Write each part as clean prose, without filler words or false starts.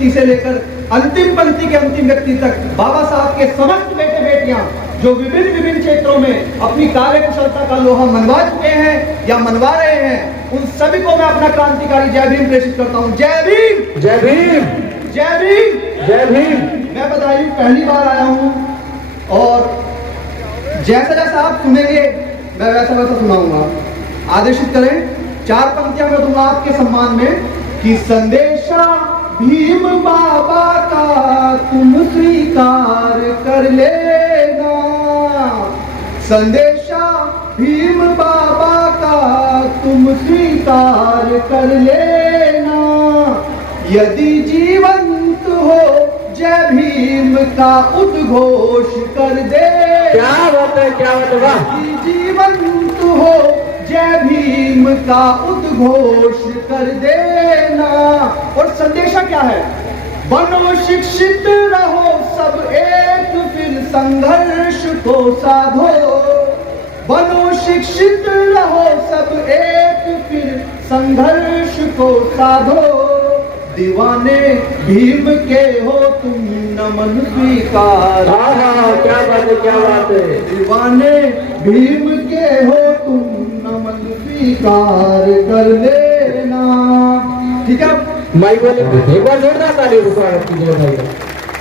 व्यक्ति से लेकर अंतिम पंक्ति के अंतिम व्यक्ति तक बाबा साहब के समस्त बेटे बेटियां जो विभिन्न विभिन्न क्षेत्रों में अपनी कार्य कुशलता का लोहा मनवा चुके हैं या मनवा रहे हैं, उन सभी को मैं अपना क्रांतिकारी जय भीम प्रेषित करता हूं। जय भीम, जय भीम, जय भीम, जय भीम। मैं बधाई पहली बार आया हूं और जैसा जैसा आप सुनेंगे मैं वैसा वैसा सुनाऊंगा। आदेशित करें, 4 पंक्तियां मैं दूंगा आपके सम्मान में कि संदेशा भीम बाबा का तुम स्वीकार कर लेना, संदेशा भीम बाबा का तुम स्वीकार कर लेना, यदि जीवंत हो जय भीम का उद्घोष कर दे। क्या बात है, क्या बात है, वाह। यदि जीवंत हो जय भीम का उद्घोष कर देना। और संदेशा क्या है? बनो शिक्षित रहो सब एक फिर संघर्ष को साधो, बनो शिक्षित रहो सब एक फिर संघर्ष को साधो, दीवाने भीम के हो तुम नमन स्वीकार। क्या बात है, क्या बात है। दीवाने भीम के हो तुम नमन स्वीकार कर लेना। ठीक है, माई बोले एक बार जोरदार ताली स्वागत कीजिए भाई का।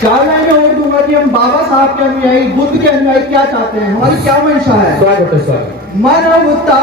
4 लाइनें और दूंगा कि हम बाबा साहब के अनुयायी, बुद्ध के अनुयायी क्या चाहते हैं, हमारी क्या मंशा है। स्वागत है, स्वागत। मानवता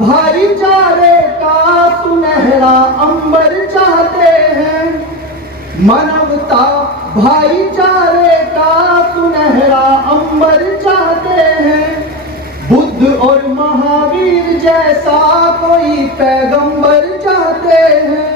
भाईचारे का सुनहरा अंबर चाहते हैं, मानवता भाईचारे का सुनहरा अंबर चाहते हैं, बुद्ध और महावीर जैसा कोई पैगंबर चाहते हैं,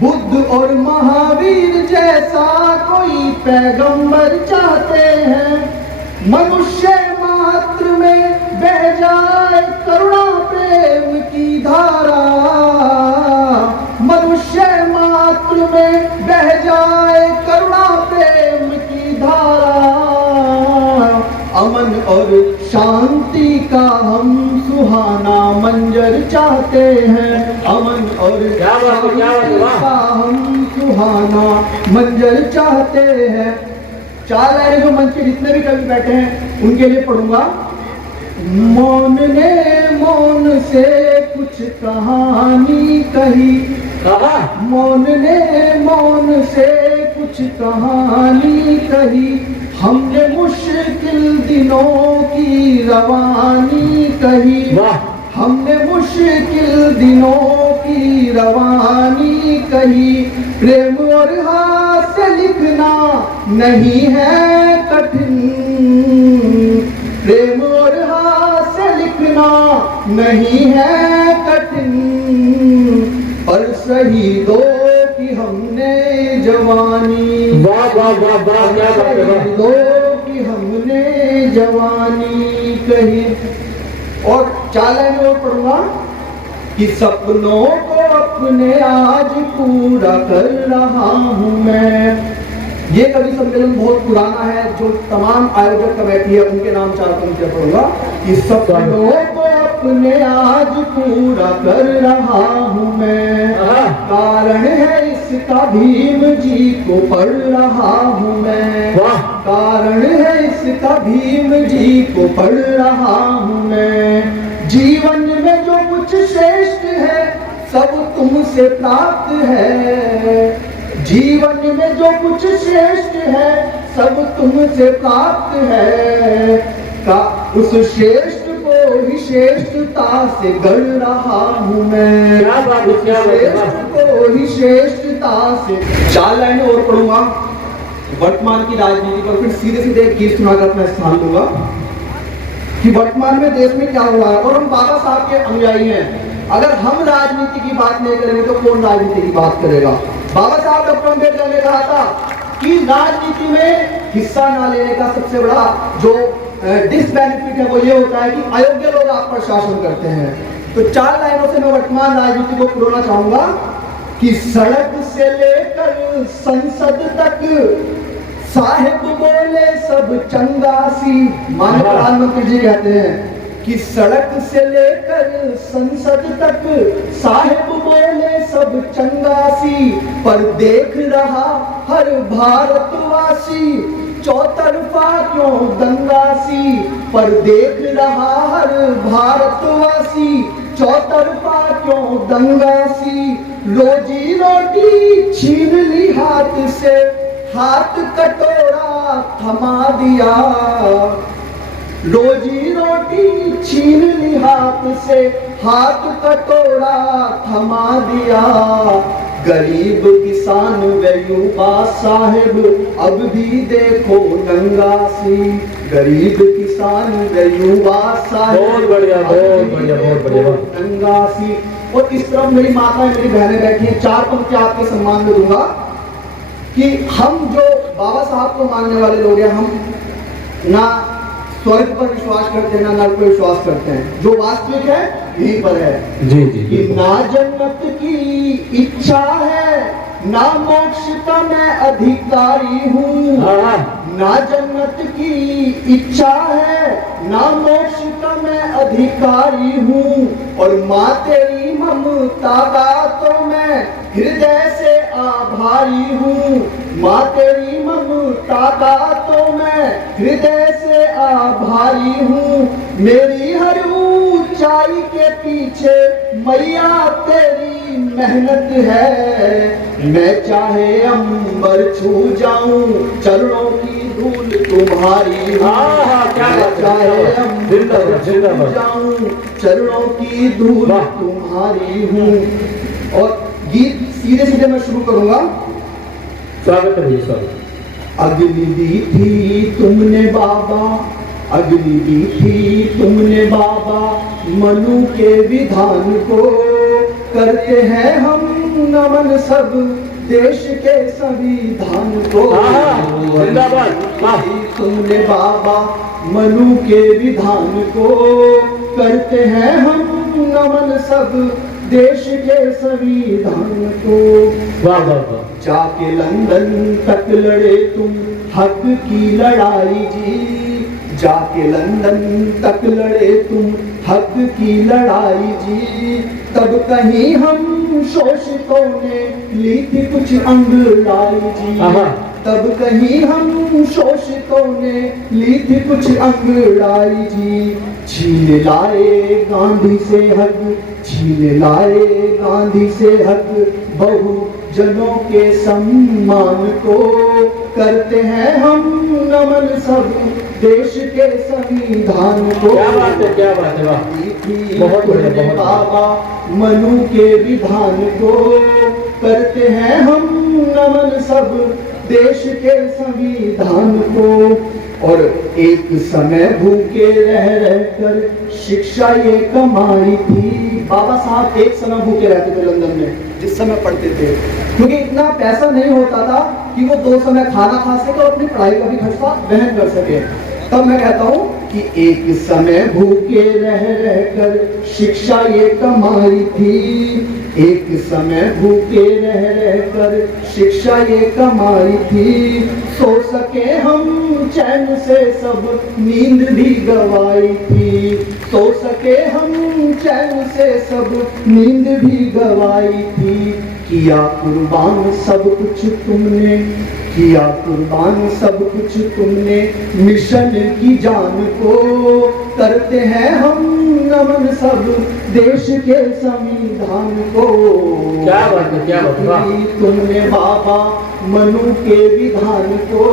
बुद्ध और महावीर जैसा कोई पैगंबर चाहते हैं, मनुष्य मात्र में बह जाए करुणा प्रेम की धारा, मनुष्य मात्र में बह जाए करुणा प्रेम की धारा, अमन और शांति का हम सुहाना मंजर चाहते हैं, अमन और शांति का हम सुहाना मंजर चाहते हैं। 4 लाइनें जो मंच के जितने भी कवि बैठे हैं उनके लिए पढ़ूंगा। मौन ने मौन से कुछ कहानी कही, मौन ने मौन से कुछ कहानी कही, हमने मुश्किल दिनों की रवानी कही, हमने मुश्किल दिनों की रवानी कही, प्रेम और हास्य लिखना नहीं है कठिन, प्रेम और हास्य लिखना नहीं है कठिन, पर शहीदों की हमने जवानी, वाह वाह वाह वाह, क्या बात है, वाह। शहीदों की हमने जवानी कही। और 4 लाइनें और पढ़ूंगा कि सपनों को अपने आज पूरा कर रहा हूं मैं। ये कवि सम्मेलन बहुत पुराना है, जो तमाम आयोजक कमेटी है उनके नाम 4 पंक्तियां पढ़ूंगा कि सपनों को अपने आज पूरा कर रहा हूं मैं, कारण है इसका भीम जी को पढ़ रहा हूं मैं, कारण है इसका भीम जी को पढ़ रहा हूं मैं, जीवन में जो कुछ श्रेष्ठ है सब तुमसे प्राप्त है, जीवन में जो कुछ श्रेष्ठ है सब तुमसे प्राप्त है, का उस श्रेष्ठ को ही श्रेष्ठता से गढ़ रहा हूं मैं, श्रेष्ठ को ही श्रेष्ठता से। 4 लाइनें और पढ़ूंगा वर्तमान की राजनीति पर, फिर सीधे सीधे एक गीत सुनाकर अपना स्थान दूंगा कि वर्तमान में देश में क्या हुआ है। और हम बाबा साहब के अनुयायी हैं, अगर हम राजनीति की बात नहीं करेंगे तो कौन राजनीति की बात करेगा। बाबा साहब डॉक्टर अम्बेडकर ने कहा था कि राजनीति में हिस्सा ना लेने का सबसे बड़ा जो डिसबेनिफिट है वो ये होता है कि अयोग्य लोग आप पर शासन करते हैं। तो 4 लाइनों से मैं वर्तमान राजनीति को पुरोना चाहूंगा कि सड़क से लेकर संसद तक साहिब बोले सब चंगासी। माननीय प्रधानमंत्री जी कहते हैं कि सड़क से लेकर संसद तक साहिब बोले सब चंगासी, पर देख रहा हर भारतवासी चौतरफा क्यों दंगासी, पर देख रहा हर भारतवासी चौतरफा क्यों दंगासी। रोजी रोटी छीन ली हाथ से, हाथ कटोरा थमा दिया। रोजी रोटी छीन ली हाथ से, हाथ कटोरा थमा दिया। गरीब किसान व युवा साहेब अब भी देखो नंगासी, गरीब किसान व युवा साहेब बहुत बढ़िया, बहुत बढ़िया, बहुत बढ़िया। नंगासी। और इस तरफ मेरी माताएं मेरी बहनें बैठी हैं, चार पंक्तियां आपके सम्मान में दूंगा कि हम जो बाबा साहब को मानने वाले लोग हैं, हम ना स्वर्ग पर विश्वास करते हैं ना नरक पर विश्वास करते हैं, जो वास्तविक है यहीं पर है। जी जी कि जी। ना जन्नत की इच्छा है, ना मोक्ष का मैं अधिकारी हूँ। हाँ, ना जन्नत की इच्छा है, ना मोक्ष का मैं अधिकारी हूँ। और माँ तेरी ममता का तो मैं हृदय से आभारी हूँ। माँ तेरी ममता का तो मैं हृदय से आभारी हूँ। मेरी हर ऊंचाई के पीछे मैया तेरी मेहनत है। मैं चाहे अंबर छू जाऊं, चरणों की धूल तुम्हारी हूँ। हाँ, हाँ, क्या मैं बात है, चाहे क्या बात है। अंबर जिंदाबाद, छू जिंदाबाद। जाऊं, चरणों की धूल वाह। तुम्हारी हूँ। और गीत सीधे सीधे मैं शुरू करूंगा। स्वागत करिए, स्वागत। अग्नि दी थी तुमने बाबा, अग्नि दी थी तुमने बाबा, मनु के विधान को करते हैं हम नमन सब देश के संविधान को। जिंदाबाद, वाह। तुमने बाबा मनु के विधान को करते हैं हम नमन सब देश के संविधान को। वाह वाह वाह। जाके लंदन तक लड़े तुम हक की लड़ाई जी, जाके लंदन तक लड़े तुम हक की लड़ाई जी। तब कहीं हम शोषितों ने ली थी कुछ अंगड़ाई जी, तब कहीं हम शोषितों ने ली थी कुछ अंगड़ाई जी। छीन लाए गांधी से हक, छीन लाए गांधी से हक, बहुजनों के सम्मान को करते हैं हम नमन सब देश के संविधान को। क्या बात है, क्या बात है, वाह। बहुत बढ़िया, बहुत बाबा मनु के विधान को करते हैं हम नमन सब देश के संविधान को। और एक समय भूखे रह रहकर शिक्षा ये कमाई थी। बाबा साहब एक समय भूखे रहते थे लंदन में जिस समय पढ़ते थे, क्योंकि इतना पैसा नहीं होता था कि वो 2 समय खाना खा सके और अपनी पढ़ाई का भी खर्चा वहन कर सके। तब मैं कहता हूँ कि एक समय भूखे रह रहकर शिक्षा ये कमाई थी, एक समय भूखे रह रहकर शिक्षा ये कमाई थी। सो सके हम चैन से सब नींद भी गवाई थी, सो सके हम चैन से सब नींद भी गवाई थी। किया कुर्बान सब कुछ तुमने, किया कुर्बान सब कुछ तुमने मिशन की जान को करते हैं हम नमन सब देश के संविधान को। क्या बात है, क्या बात है, वाह। तुमने बाबा मनु के विधान को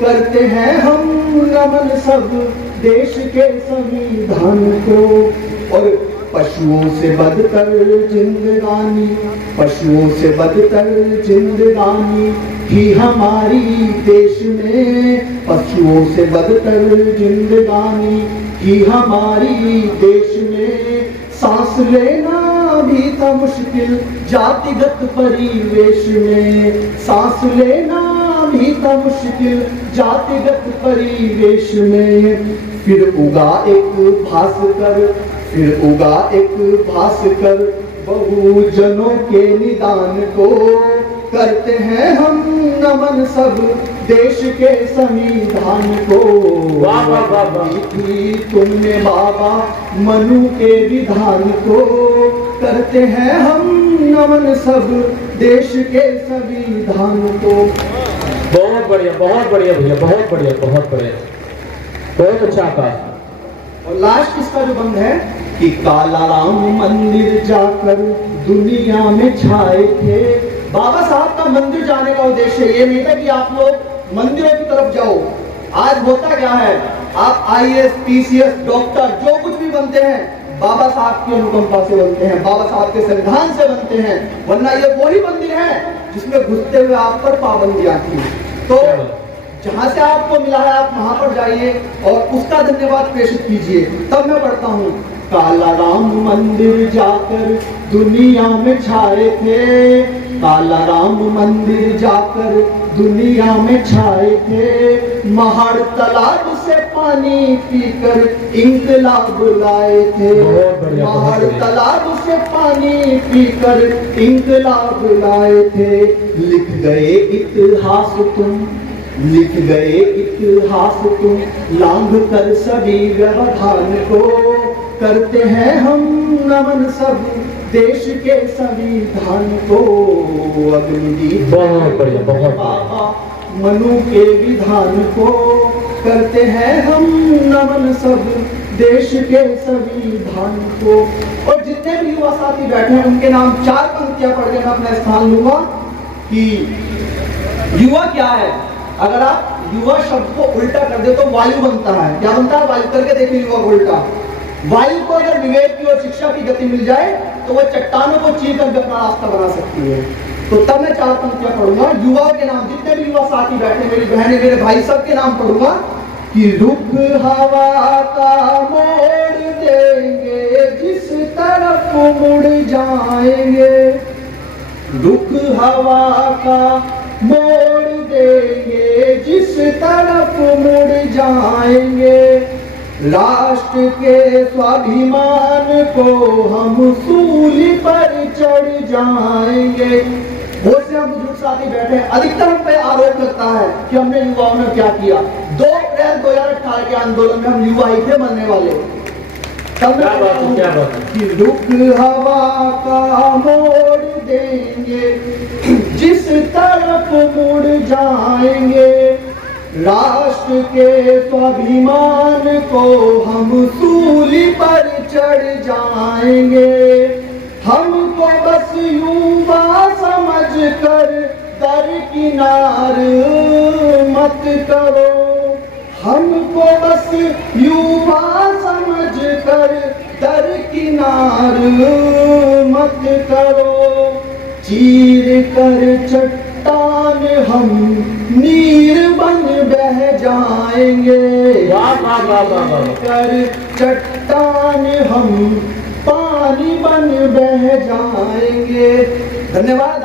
करते हैं हम नमन सब देश के संविधान को। और पशुओं से बदतर जिंदगानी, पशुओं से बदतर जिंदगानी ही हमारी देश में, पशुओं से बदतर जिंदगानी ही हमारी देश में। सांस लेना भी था मुश्किल जातिगत परिवेश में, सांस लेना भी था मुश्किल जातिगत परिवेश में। फिर उगा एक भास्कर, फिर उगा एक भास्कर, बहुजनों के निदान को करते हैं हम नमन सब देश के संविधान को। वाह वाह वाह वाह। थी तुमने बाबा मनु के विधान को करते हैं हम नमन सब देश के संविधान को। बहुत बढ़िया भैया, बहुत बढ़िया, बहुत बढ़िया, बहुत अच्छा था। और लास्ट इसका जो बंद है कि काला राम मंदिर जाकर दुनिया में छाए थे। बाबा साहब का मंदिर जाने का उद्देश्य ये नहीं था कि आप लोग मंदिरों की तरफ जाओ। आज होता क्या है, आप आईएएस, पीसीएस, डॉक्टर जो कुछ भी बनते हैं बाबा साहब की अनुकंपा से बनते हैं, बाबा साहब के संविधान से बनते हैं, वरना ये वही मंदिर है जिसमें घुसते हुए आप पर पाबंदियां थी। तो जहां से आपको मिला है आप वहां पर जाइए और उसका धन्यवाद प्रेषित कीजिए। तब मैं पढ़ता हूँ, काला राम मंदिर जाकर दुनिया में छाए थे, काला राम मंदिर जाकर दुनिया में छाए थे, महाड़ तालाब से पानी पीकर इंकलाब लाए थे, महाड़ तालाब से पानी पीकर इंकलाब लाए थे। लिख गए इतिहास तुम, लिख गए इतिहास तुम, लांघ कर सभी व्यवधान को, करते हैं हम नमन सब देश के संविधान को। अग्निदीप बहुत बढ़िया, बहुत बाबा मनु के विधान को, करते हैं हम नमन सब देश के संविधान को। और जितने भी युवा साथी बैठे हैं उनके नाम 4 पंक्तियां पढ़ के मैं अपना स्थान लूंगा कि युवा क्या है। अगर आप युवा शब्द को उल्टा कर दे तो वायु बनता है। क्या बनता है? वायु। करके देखिए युवा को उल्टा। वायु को अगर विवेक की और शिक्षा की गति मिल जाए तो वह चट्टानों को चीर कर अपना रास्ता बना सकती है। तो तब मैं 4 पंक्तियां पढ़ूंगा, युवाओं के नाम, जितने भी युवा साथी बैठे, मेरी बहनें, मेरे भाई, सबके नाम पढ़ूंगा कि रुख हवा का मोड़ देंगे जिस तरफ मुड़ जाएंगे, रुख हवा का मोड़ देंगे जिस तरफ मुड़ जाएंगे, राष्ट्र के स्वाभिमान को हम सूली पर चढ़ जाएंगे। बहुत से हम बुजुर्ग साथी बैठे हैं, अधिकतर हम पे आरोप लगता है कि हमने युवाओं ने क्या किया। 2 अप्रैल 2018 के आंदोलन में हम युवा ही थे मरने वाले। तब मैं कहता हूं कि रुख हवा का मोड़ देंगे जिस तरफ मुड़ जाएंगे, राष्ट्र के स्वाभिमान को हम सूली पर चढ़ जाएंगे, हमको बस युवा समझकर दरकिनार मत करो, हमको बस युवा समझकर दरकिनार मत करो, चीर कर चट्टान हम नीर बन बह जाएंगे, कर चट्टान हम पानी बन बह जाएंगे। धन्यवाद।